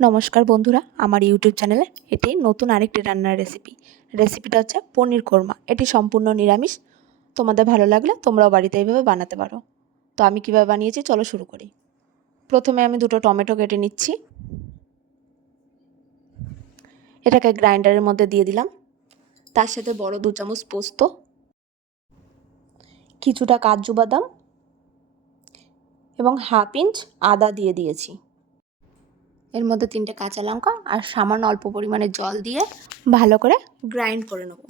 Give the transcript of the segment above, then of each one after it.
নমস্কার বন্ধুরা, আমার ইউটিউব চ্যানেলে এটি নতুন আরেকটি রান্নার রেসিপিটা হচ্ছে পনির কোরমা। এটি সম্পূর্ণ নিরামিষ। তোমাদের ভালো লাগলে তোমরাও বাড়িতে এইভাবে বানাতে পারো। তো আমি কীভাবে বানিয়েছি চলো শুরু করি। প্রথমে আমি দুটো টমেটো কেটে নিচ্ছি, এটাকে গ্রাইন্ডারের মধ্যে দিয়ে দিলাম। তার সাথে বড় 2 চামচ পোস্ত, কিছুটা কাজু বাদাম এবং হাফ ইঞ্চ আদা দিয়ে দিয়েছি। এর মধ্যে 3টে কাঁচা লঙ্কা আর সামান্য অল্প পরিমাণে জল দিয়ে ভালো করে গ্রাইন্ড করে নেব।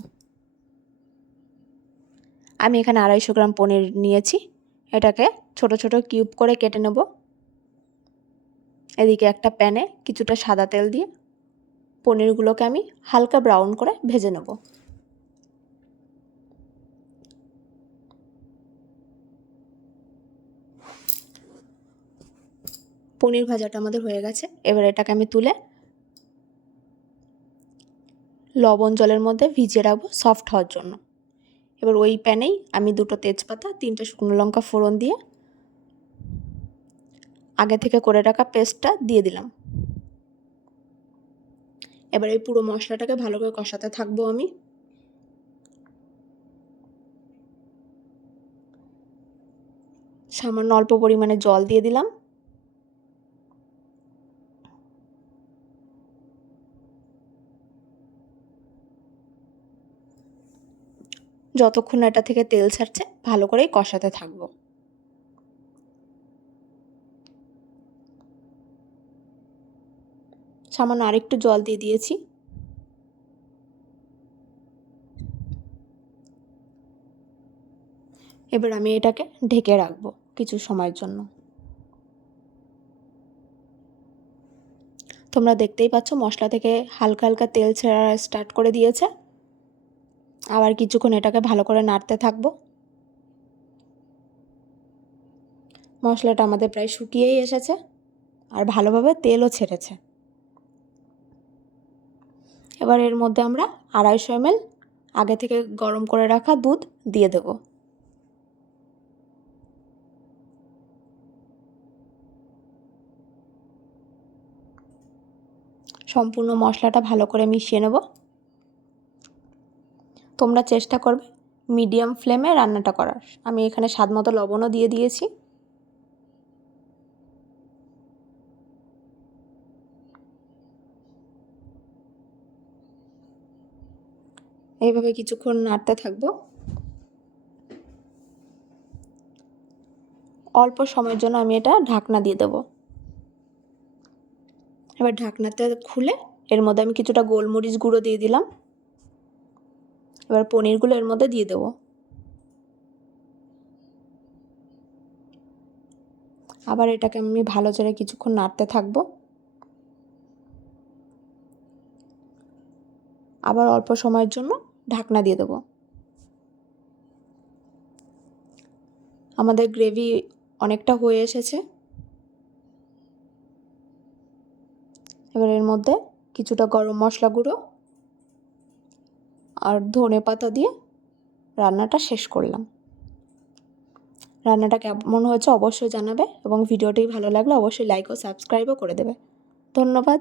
আমি এখানে 250 গ্রাম পনির নিয়েছি, এটাকে ছোট ছোট কিউব করে কেটে নেব। এদিকে একটা প্যানে কিছুটা সাদা তেল দিয়ে পনিরগুলোকে আমি হালকা ব্রাউন করে ভেজে নেব। পনির ভাজাটা আমাদের হয়ে গেছে। এবার এটাকে আমি তুলে লবণ জলের মধ্যে ভিজিয়ে রাখবো সফট হওয়ার জন্য। এবার ওই প্যানেই আমি 2টো তেজপাতা, 3টে শুকনো লঙ্কা ফোড়ন দিয়ে আগে থেকে করে রাখা পেস্টটা দিয়ে দিলাম। এবার এই পুরো মশলাটাকে ভালো করে কষাতে থাকবো আমি। সামান্য অল্প পরিমাণে জল দিয়ে দিলাম। যতক্ষণ না এটা থেকে তেল ছাড়ছে ভালো করেই কষাতে থাকবো। সামান্য আরেকটু জল দিয়ে দিয়েছি। এবার আমি এটাকে ঢেকে রাখবো কিছু সময়ের জন্য। তোমরা দেখতেই পাচ্ছ মশলা থেকে হালকা হালকা তেল ছাড়া স্টার্ট করে দিয়েছে। আবার কিছুক্ষণ এটাকে ভালো করে নাড়তে থাকবো। মশলাটা আমাদের প্রায় শুকিয়েই এসেছে আর ভালোভাবে তেলও ছেড়েছে। এবার এর মধ্যে আমরা 250 ml আগে থেকে গরম করে রাখা দুধ দিয়ে দেব। সম্পূর্ণ মশলাটা ভালো করে মিশিয়ে নেব। তোমরা চেষ্টা করবে মিডিয়াম ফ্লেমে রান্নাটা করার। আমি এখানে স্বাদমতো লবণও দিয়ে দিয়েছি। এইভাবে কিছুক্ষণ নাড়তে থাকবো। অল্প সময়ের জন্য আমি এটা ঢাকনা দিয়ে দেব। এবার ঢাকনাতে খুলে এর মধ্যে আমি কিছুটা গোলমরিচ গুঁড়ো দিয়ে দিলাম। এবার পনিরগুলো এর মধ্যে দিয়ে দেব। আবার এটাকে আমি ভালো করে কিছুক্ষণ নাড়তে থাকবো। আবার অল্প সময়ের জন্য ঢাকনা দিয়ে দেব। আমাদের গ্রেভি অনেকটা হয়ে এসেছে। এবার এর মধ্যে কিছুটা গরম মশলা গুঁড়ো আর ধনেপাতা দিয়ে রান্নাটা শেষ করলাম। রান্নাটা কেমন হয়েছে অবশ্যই জানাবে এবং ভিডিওটি ভালো লাগলে অবশ্যই লাইক ও সাবস্ক্রাইবও করে দেবে। ধন্যবাদ।